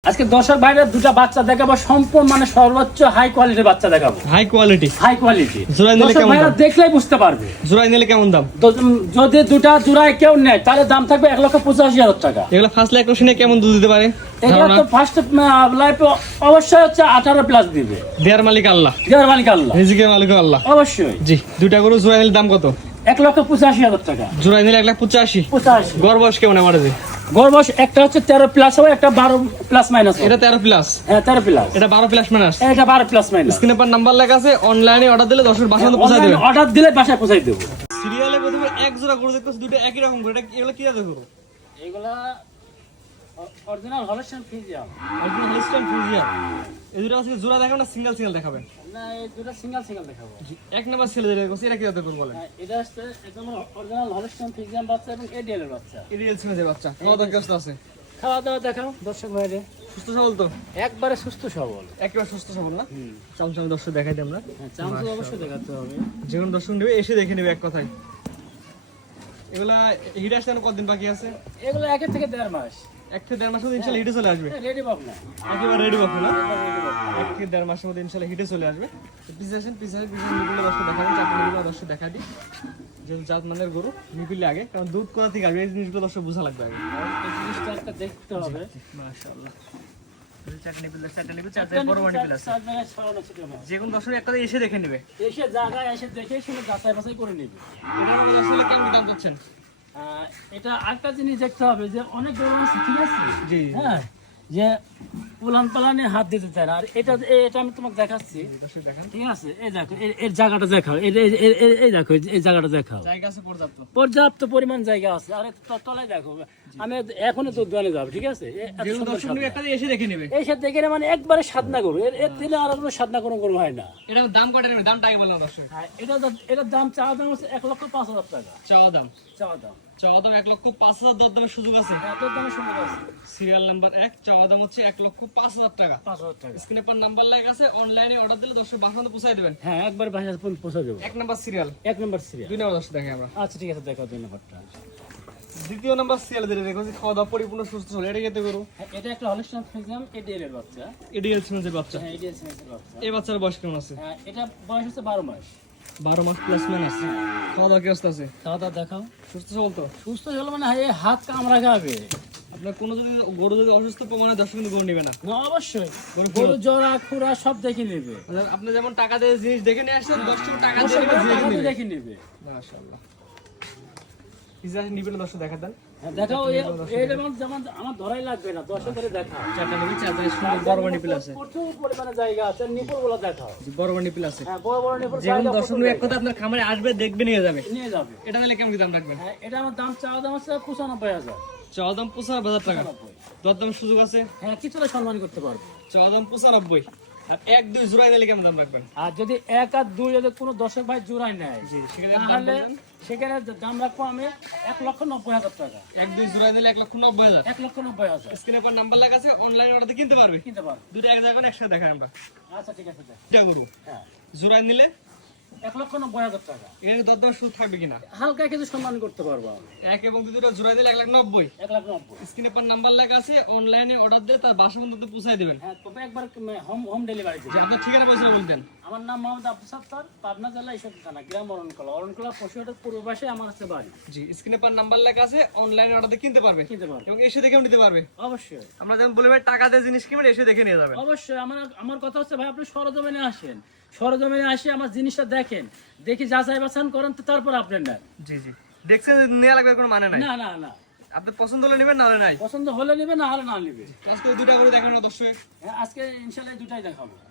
আজকে দর্শক ভাইরা দুটা বাচ্চা দেখাবো, সম্পূর্ণ মানে সর্বোচ্চ হাই কোয়ালিটির বাচ্চা দেখাবো। হাই কোয়ালিটি জোড়ায় নিলে কেমন দাম? দেখলেই বুঝতে পারবে। জোড়ায় নিলে কেমন দাম? যদি দুটা জোড়ায় কেউ নেয় তাহলে দাম থাকবে 1,85,000 টাকা। এগুলো ফার্স্ট লাইফ শুনে কেমন দুধ দিতে পারে? এগুলো তো ফার্স্ট লাইফে অবশ্যই হচ্ছে 18 প্লাস দিবে। দেয়ার মালিক আল্লাহ, দেওয়ার মালিক আল্লাহ, রিজিকের মালিক আল্লাহ। অবশ্যই। জি, দুইটা গরু জোড়ায় নিলে দাম কত? 1,85,000 টাকা। জোড়ায় নিলে 1,85,000। 85। গড় বয়স কেমন আমার? গড় বয়স একটা হচ্ছে 13 প্লাস হবে, একটা 12 প্লাস মাইনাস। এটা 13 প্লাস, হ্যাঁ 13 প্লাস। এটা 12 প্লাস মাইনাস, এটা 12 প্লাস মাইনাস। স্ক্রিনে পর নাম্বার লেখা আছে, অনলাইনে অর্ডার দিলে 10 বাসায় পৌঁছে দেবে। অর্ডার দিলে বাসায় পৌঁছে দেব। সিরিয়ালে প্রথমে এক জোড়া গরু দেখতেছ, দুটো একই রকম গরু। এটা এগুলো কি জাতের গরু? এগুলা original Holstein Friesian. Original Holstein Friesian. এই দুটো আছে জোড়া দেখাবেন না সিঙ্গেল সিঙ্গেল দেখাবেন? না, এই দুটো সিঙ্গেল সিঙ্গেল দেখাবো। এক নাম্বার ছেলে যেটা করছে, এটা কি জাতের গরু বলেন? এটা হচ্ছে একদম অরিজিনাল হলস্টাইন ফ্রিজিয়ান বাচ্চা এবং এডিএল এর বাচ্চা। এডিএল সিমেজের বাচ্চা। খাওয়া দাওয়া কেমন আছে? খাওয়া দাওয়া দেখাও দর্শক ভাইরে। সুস্থ সবল তো? একবারে সুস্থ সবল, একেবারে সুস্থ সবল না? চামচ আমি দর্শক দেখাই দিই আমরা। হ্যাঁ চামচ অবশ্যই দেখাতে হবে। যে কোনো দর্শক নেবে এসে দেখে নেবে এক কথায়। এগুলা হিট আসতে আর কতদিন বাকি আছে? এগুলো 1 থেকে 1.5 মাস। 1 থেকে 1.5 মাসের মধ্যে ইনশাআল্লাহ হিটে চলে আসবে। রেডি পাব না, একেবারে রেডি বাপু না? 1 থেকে 1.5 মাসের মধ্যে ইনশাআল্লাহ হিটে চলে আসবে। পিছনে নিগুলো দর্শক দেখাবেন, চারটি নিগুলো দর্শক দেখা দিই। যেহেতু জাত মানের গরু নিগুলি আগে, কারণ দুধ কোথা থেকে আসবে এই জিনিসগুলো দর্শক বোঝা লাগবে আগে। এই জিনিসটা একটা দেখতে হবে। মাশাআল্লাহ। চারটি নিগুলো চারটি বড় বড় নিগুলো আছে। যে কোনো দর্শক এক কথা এসে দেখে নেবে। এসে জায়গায় এসে দেখে শুনে যাচাই বাছাই করে নেবে। এটা আমাদের আসলে কেমন দাম দিচ্ছেন? এটা আরেকটা জিনিস দেখতে হবে যে অনেক গরু আছে, ঠিক আছে? জি। হ্যাঁ, যে উলান পালানে হাত দিতে চায় না। আর এটা এটা আমি তোমাকে দেখাচ্ছি, দর্শক দেখেন। ঠিক আছে? এই দেখো, এর জায়গাটা দেখাও। এই দেখো, এই জায়গাটা দেখাও। জায়গা আছে পর্যাপ্ত। পর্যাপ্ত পরিমাণ জায়গা আছে। আর তলায় দেখো, আমি এখনই দুধ দোয়ানে যাবো, ঠিক আছে? যে কোনো দর্শক নেবে এক কথা এসে দেখে নেবে। এই সাথে দেখে মানে একবারে সাধনা করবো। এর দিলে আর কোনো সাধনা কোনো গরু হয় না। এটা দাম কত নেবে? দামটা আগে বললাম দর্শক। এটার দাম চাওয়া দাম হচ্ছে 1,05,000 টাকা। চাওয়া দাম চাওয়া দাম 1,05,000 দরদামের সুযোগ আছে। এত দামের সুযোগ আছে। সিরিয়াল নাম্বার 1, চাওয়া দাম হচ্ছে 1,05,000 টাকা। 5,000 টাকা। স্ক্রিনে পর নাম্বার লেখা আছে, অনলাইনে অর্ডার দিলে দর্শক বাসায় পৌঁছে দিবেন। হ্যাঁ, একবার বাসায় পৌঁছে দেবো। 1 number serial, 1 number serial. 2 number দর্শক দেখে আমরা। আচ্ছা ঠিক আছে, দেখাও 2 নম্বরটা। দ্বিতীয় নাম্বার সিরিয়াল যেটা দেখছি, খাওয়া দাওয়া পরিপূর্ণ সুস্থ চলে। এটা খেতে করো। হ্যাঁ, এটা একটা হলস্টাইন ফ্রিজিয়ান এডিএল এর বাচ্চা। এডিএল সিমেন্সের বাচ্চা। হ্যাঁ, এডিএল সিমেন্সের বাচ্চা। এই বাচ্চার বয়স কেমন আছে? হ্যাঁ, এটা বয়স হচ্ছে 12 মাস। 12 মাস প্লাস মাইনাস। খাওয়া দাওয়া কি অবস্থা আছে? খাওয়া দাওয়া দেখাও। সুস্থ সবল তো? সুস্থ হলো মানে এই হাত কামড়া খাবে। আপনার কোনো যদি গরু যদি অসুস্থ প্রমাণে দর্শক কিন্তু গরু নেবে না। না, অবশ্যই গরু জরা খুরা সব দেখে নেবে। আপনি যেমন টাকা দিয়ে জিনিস দেখে নিয়ে আসছেন, দর্শক টাকা দিয়ে দেখে নেবে। মাশাআল্লাহ। পিজা নিবেন দর্শক দেখা দেন। হ্যাঁ, দেখাও। এটা যেমন আমার ধরাই লাগবে না, 10 করে দেখাও। চারটা নিবি, চারটা সুন্দর বড় বড় নিপিল আছে। প্রচুর পরিমাণে জায়গা আছে, নিপুলগুলো দেখাও। জি, বড় বড় নিপিল আছে। হ্যাঁ, বড় বড় নিপুল যে কোনো দর্শক এক কথা আপনার খামারে আসবে, দেখবে, নিয়ে যাবে। নিয়ে যাবে। এটা নিলে কেমন কি দাম রাখবেন? হ্যাঁ, এটা আমার দাম চাওয়া দাম আছে 95,000। চাওয়া দাম 95,000 টাকা। দরদামের সুযোগ আছে? হ্যাঁ, কিছুটা সম্মান করতে পারবো। চাওয়া দাম 95। আর 1-2 জোড়ায় নিলে কেমন দাম রাখবেন? আর যদি 1 আর 2 যদি কোনো দর্শক ভাই জোড়ায় নেয়, জি, তাহলে সেখানে দাম রাখবো আমি 1,90,000 টাকা। 1-2 জোড়ায় নিলে 1,90,000। 1,90,000 স্ক্রিনে পর নাম্বার লেখা আছে, অনলাইন অর্ডার কিনতে পারবে। কিনতে পারবো। দুটো এক জায়গায় একসাথে দেখাই আমরা। আচ্ছা ঠিক আছে, দেখ। এটা গরু হ্যাঁ, জোড়ায় নিলে 1,90,000 টাকা। এখানে দরদামের সুযোগ থাকবে কিনা? হালকা কিছু সম্মান করতে পারবো আমি। 1 এবং 2 দুটো জোড়ায় দিলে 1,90,000। 1,90,000। স্ক্রিনে পর নাম্বার লেখা আছে, অনলাইনে অর্ডার দিয়ে তার বাসা পর্যন্ত পৌঁছায় দিবেন। হ্যাঁ, তবে একবার হোম ডেলিভারি যে দিন। আপনার ঠিকানা পয়সা বলতেন। আমার নাম মোহাম্মদ আব্দুল সত্তার, পাবনা জেলা ঈশ্বর থানা, গ্রাম অরণকলা। অরণকলা পশুহাটের পূর্ব পাশে আমার আছে বাড়ি। জি, স্ক্রিনে পর নাম্বার লেখা আছে, অনলাইনে অর্ডার দিয়ে কিনতে পারবে কিনতে পারবো। এবং এসে দেখেও নিতে পারবে। অবশ্যই আমরা যেমন বলি ভাই, টাকা দিয়ে জিনিস কিনবেন, এসে দেখে নিয়ে যাবেন। অবশ্যই। আমার কথা হচ্ছে ভাই, আপনি সরজমিনে আসেন, সরজমিনে আসে আমার জিনিসটা দেখেন, দেখি যাচাই বাছাই করেন, তো তারপর আপনি নেন। জি জি, দেখছেন নেওয়া লাগবে কোনো মানে নাই। না না না, আপনি পছন্দ হলে নেবেন, না হলে নাই। পছন্দ হলে নেবে, না হলে না নেবে। আজকে দুইটা করে দেখানো দর্শক। হ্যাঁ, আজকে ইনশাল্লাহ দুটাই দেখাবো।